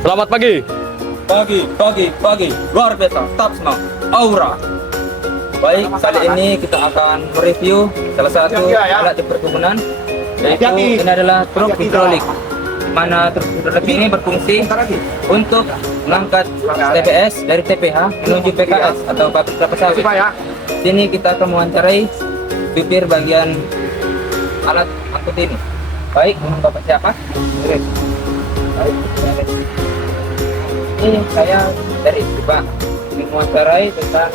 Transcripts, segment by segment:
Selamat pagi. Pagi, luar biasa, top smart, aura. Baik, kali ini kita akan mereview salah satu alat di perkebunan, yaitu ini adalah truk hidrolik. Di mana truk hidrolik ini berfungsi untuk mengangkat TPS dari TPH menuju PKS atau pabrik kelapa sawit. Sini kita akan mewawancarai bibir bagian alat angkut ini. Baik, Bapak siapa? Baik, ini saya dari Pak mewawancarai tentang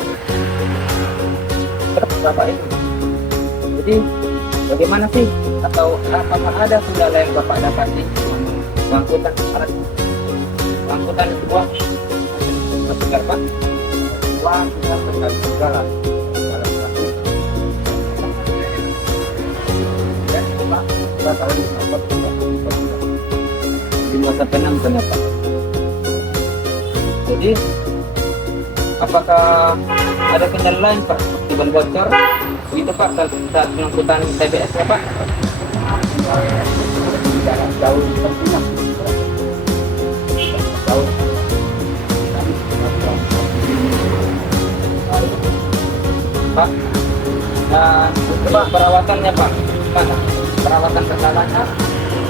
truk Bapak ini. Jadi bagaimana sih atau apakah ada kendala yang Bapak dapati mengangkutan alat angkutan buah? Benar Pak? Buah kita terkait segala dan Pak kita tahu apa 5-6 ternyata. Jadi apakah ada kendala lain Pak? Seperti ban bocor gitu Pak saat pengangkutan TBS ya Pak? Jauh tentunya jauh. Pak, nah coba perawatannya Pak, gimana? Perawatan kendalanya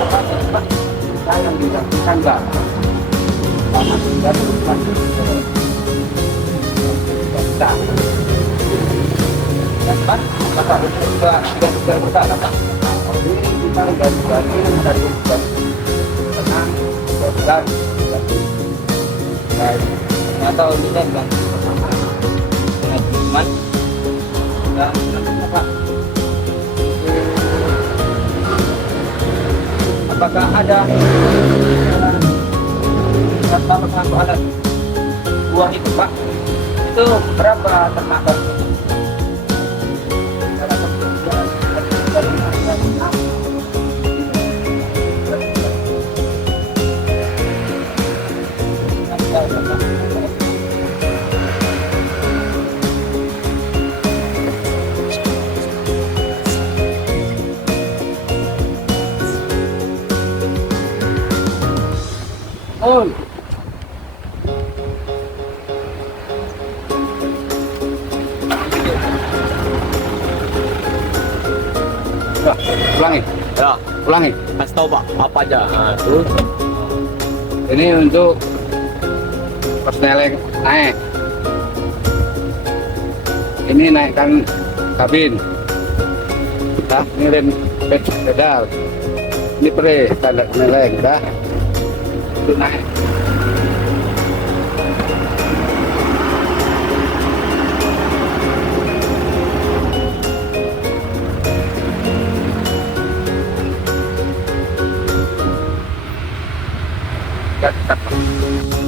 apa Pak? Saya dilakukan Pak. Dan Pak, Bapak juga tidak berkata Pak. Ini kita ganti dari tenang, dan atau tidak kan? Dengan teman dan Pak. Apakah ada berapa alat buah itu Pak? Itu berapa tertangkap? Oh. Ulangi, Ya, ulangi. kasih tahu Pak, apa aja? Nah, terus Ini untuk persneling naik. Ini naikkan kabin. Dah, ini rem pedal. Ini pre, tanda persneling, dah. Itu naik.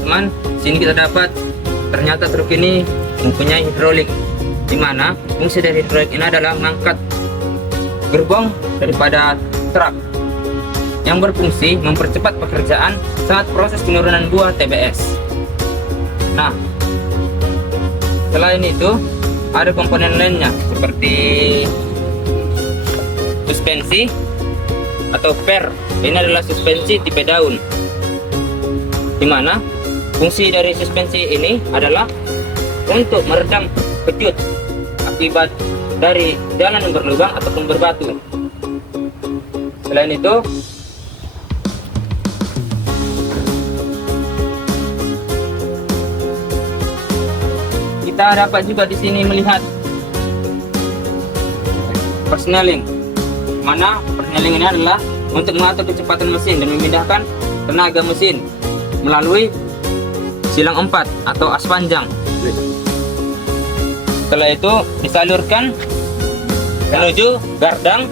Teman, sini kita dapat ternyata truk ini mempunyai hidrolik, di mana fungsi dari hidrolik ini adalah mengangkat gerbong daripada truk yang berfungsi mempercepat pekerjaan saat proses penurunan buah TBS. Nah, selain itu ada komponen lainnya seperti suspensi atau per. Ini adalah suspensi tipe daun, di mana fungsi dari suspensi ini adalah untuk meredam kejut akibat dari jalan yang berlubang ataupun berbatu. Selain itu, kita dapat juga di sini melihat persneling, mana persneling ini adalah untuk mengatur kecepatan mesin dan memindahkan tenaga mesin melalui silang 4 atau as panjang. Setelah itu disalurkan menuju gardang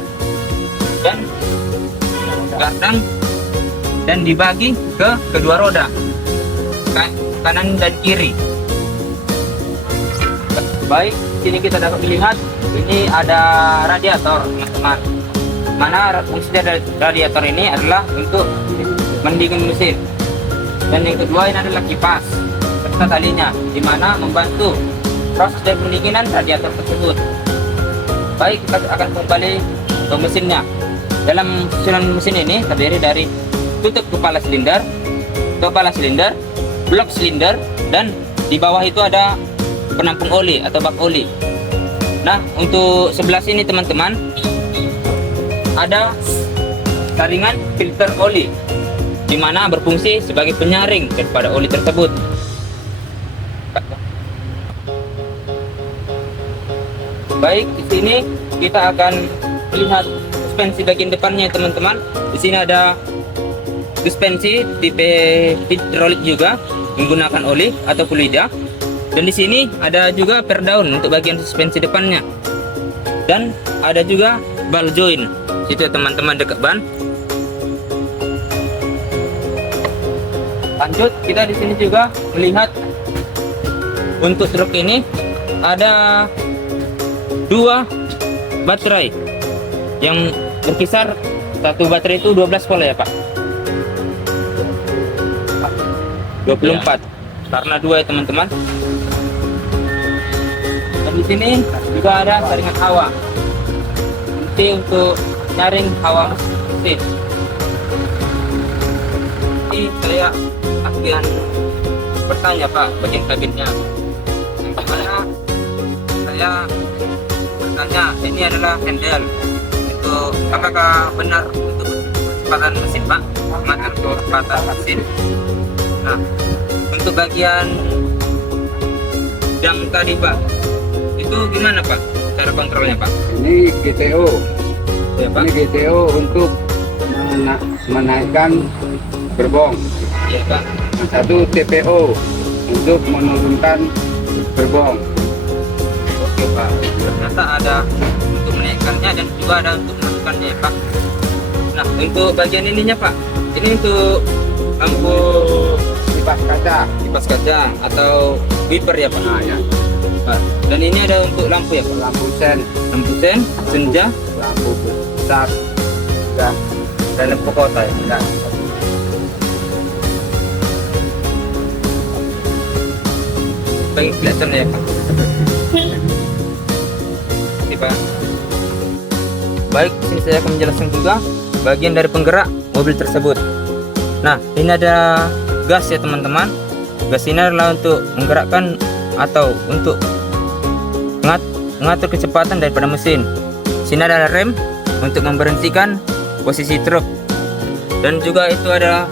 dan dibagi ke kedua roda, kanan dan kiri. Baik, sini kita dapat melihat ini ada radiator teman-teman. Mana fungsi dari radiator ini adalah untuk mendingin mesin. Dan yang kedua ini adalah kipas serta talinya, di mana membantu proses dari pendinginan radiator tersebut. Baik, kita akan kembali ke mesinnya. Dalam susunan mesin ini terdiri dari tutup kepala silinder, kepala silinder, blok silinder, dan di bawah itu ada penampung oli atau bak oli. Nah, untuk sebelah sini teman-teman ada saringan filter oli, di mana berfungsi sebagai penyaring daripada oli tersebut. Baik, di sini kita akan lihat suspensi bagian depannya teman-teman. Di sini ada suspensi tipe hidrolik juga menggunakan oli atau fluida. Dan di sini ada juga per daun untuk bagian suspensi depannya. Dan ada juga ball joint. Itu teman-teman dekat ban. Lanjut, kita di sini juga melihat untuk truk ini ada 2 baterai yang berkisar, satu baterai itu 12 volt ya Pak. 24 karena 2 ya teman-teman. Dan di sini juga ada saringan hawa, fungsi untuk nyaring hawa mesin. Ini saya akan bertanya Pak bagian kabinnya, bagaimana saya bertanya, ini adalah handle itu apakah benar untuk kecepatan mesin Pak, mengatur kecepatan mesin. Nah, untuk bagian jam tadi Pak, itu gimana Pak cara kontrolnya Pak? Ini GTO. Ya Pak. Ini GTO untuk menaikkan gerbong. Iya Pak. Yang satu TPO untuk menurunkan gerbong. Oke Pak. Ternyata ada untuk menaikkannya dan juga ada untuk menurunkannya ya Pak. Nah, untuk bagian ininya Pak, ini untuk lampu Kipas kaca. kipas kaca atau wiper ya Pak. Nah ya. Pak. Dan ini ada untuk lampu ya Pak. Lampu sen, Lampu sen, senja, lampu besar, dan dan lampu kota ya. dan Baik, kelihatan ya Pak. Ini Pak. Baik, sini saya akan menjelaskan juga bagian dari penggerak mobil tersebut. Nah, ini ada gas ya teman-teman. Gas ini adalah untuk menggerakkan atau untuk mengatur kecepatan daripada mesin. Sini ada rem untuk memberhentikan posisi truk. Dan juga itu ada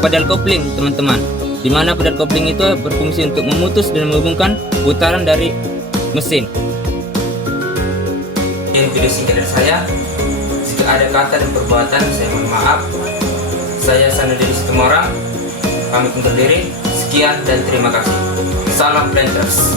pedal kopling teman-teman, di mana pedal kopling itu berfungsi untuk memutus dan menghubungkan putaran dari mesin. Ini video singkat dari saya. Jika ada kata dan perbuatan, saya mohon maaf. Saya Sanudin Situmorang, pamit undur diri. Sekian dan terima kasih. Salam Planters.